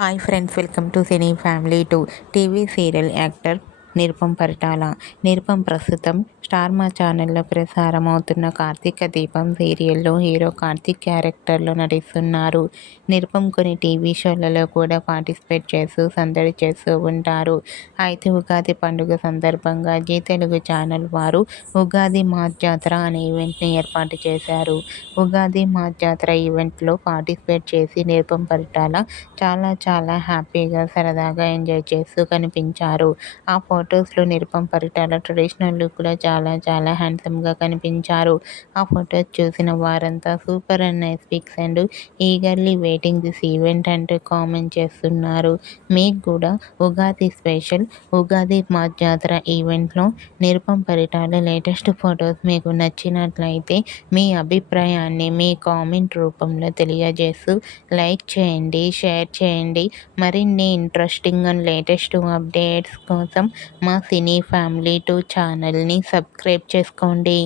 Hi friends, welcome to cine family 2. TV serial actor Nirupam Paritala. Nirupam ప్రస్తుతం star మా ఛానల్లో ప్రసారం అవుతున్న కార్తీక దీపం సీరియల్లో హీరో కార్తీక్ క్యారెక్టర్లో నటిస్తున్నారు. నిరుపమ్ కొన్ని టీవీ షోలలో కూడా పార్టిసిపేట్ చేస్తూ సందడి చేస్తూ ఉంటారు. అయితే ఉగాది పండుగ సందర్భంగా జీ తెలుగు ఛానల్ వారు ఉగాది మహాజాతర అనే ఈవెంట్ని ఏర్పాటు చేశారు. ఉగాది మహాజాతర ఈవెంట్లో పార్టిసిపేట్ చేసి నిరుపమ్ పరిటాల చాలా హ్యాపీగా, సరదాగా ఎంజాయ్ చేస్తూ కనిపించారు. ఆ ఫొటోస్లో నిరుపమ్ పరిటాల ట్రెడిషనల్ లుక్లో చాలా హ్యాండ్సమ్గా కనిపించారు. ఆ ఫొటోస్ చూసిన వారంతా super and nice pics and eagerly waiting this event అంటూ కామెంట్ చేస్తున్నారు. మీకు కూడా ఉగాది స్పెషల్ ఉగాది మహాజాతర ఈవెంట్లో నిరుపమ్ పరిటాల లేటెస్ట్ ఫొటోస్ మీకు నచ్చినట్లయితే మీ అభిప్రాయాన్ని మీ కామెంట్ రూపంలో తెలియజేస్తూ లైక్ చేయండి, షేర్ చేయండి. మరిన్ని ఇంట్రెస్టింగ్ అండ్ లేటెస్ట్ అప్డేట్స్ కోసం మా సినీ ఫ్యామిలీ 2 ఛానల్ని సబ్స్క్రైబ్ చేసుకోండి.